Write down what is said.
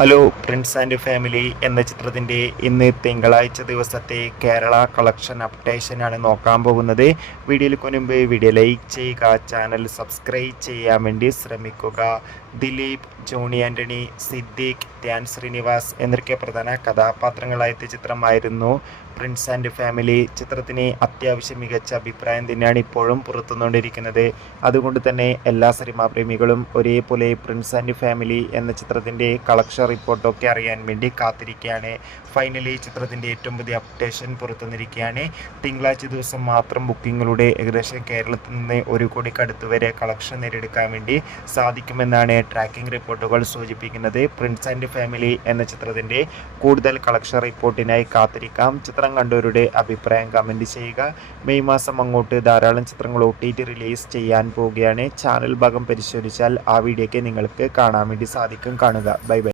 Hello Prince and family എന്ന ചിത്രത്തിൻ്റെ ഇന്ന് തിങ്കളാഴ്ച ദിവസത്തെ കേരള കളക്ഷൻ അപ്ഡേഷനാണ് നോക്കാൻ പോകുന്നത്. വീഡിയോയിൽ മുൻപ് വീഡിയോ ലൈക്ക് ചെയ്യുക, ചാനൽ സബ്സ്ക്രൈബ് ചെയ്യാൻ വേണ്ടി ശ്രമിക്കുക. ദിലീപ്, ജോണി ആൻ്റണി, സിദ്ദീഖ്, ധ്യാൻ ശ്രീനിവാസ് എന്നൊക്കെ പ്രധാന കഥാപാത്രങ്ങളായ ചിത്രമായിരുന്നു പ്രിൻസ് ആൻഡ് ഫാമിലി. ചിത്രത്തിന് അത്യാവശ്യം മികച്ച അഭിപ്രായം തന്നെയാണ് ഇപ്പോഴും പുറത്തുകൊണ്ടിരിക്കുന്നത്. അതുകൊണ്ട് തന്നെ എല്ലാ സിനിമാ പ്രേമികളും ഒരേപോലെ പ്രിൻസ് ആൻഡ് ഫാമിലി എന്ന ചിത്രത്തിൻ്റെ കളക്ഷൻ റിപ്പോർട്ടൊക്കെ അറിയാൻ വേണ്ടി കാത്തിരിക്കുകയാണ്. ഫൈനലി ചിത്രത്തിൻ്റെ ഏറ്റവും പുതിയ അപ്ഡേഷൻ പുറത്തുവന്നിരിക്കുകയാണ്. തിങ്കളാഴ്ച ദിവസം മാത്രം ബുക്കിങ്ങുകളുടെ ഏകദേശം കേരളത്തിൽ നിന്ന് 1 കോടിക്കടുത്ത് വരെ കളക്ഷൻ നേടിയെടുക്കാൻ വേണ്ടി സാധിക്കുമെന്നാണ് ട്രാക്കിംഗ് റിപ്പോർട്ടുകൾ സൂചിപ്പിക്കുന്നത്. പ്രിൻസ് ആൻഡ് ഫാമിലി എന്ന ചിത്രത്തിൻ്റെ കൂടുതൽ കളക്ഷൻ റിപ്പോർട്ടിനായി കാത്തിരിക്കാം. ചിത്രം കണ്ടവരുടെ അഭിപ്രായം കമൻറ്റ് ചെയ്യുക. മെയ് മാസം അങ്ങോട്ട് ധാരാളം ചിത്രങ്ങൾ OTT റിലീസ് ചെയ്യാൻ പോവുകയാണ്. ചാനൽ ഭാഗം പരിശോധിച്ചാൽ ആ വീഡിയോയ്ക്ക് നിങ്ങൾക്ക് കാണാൻ വേണ്ടി സാധിക്കും. കാണുക. Bye bye.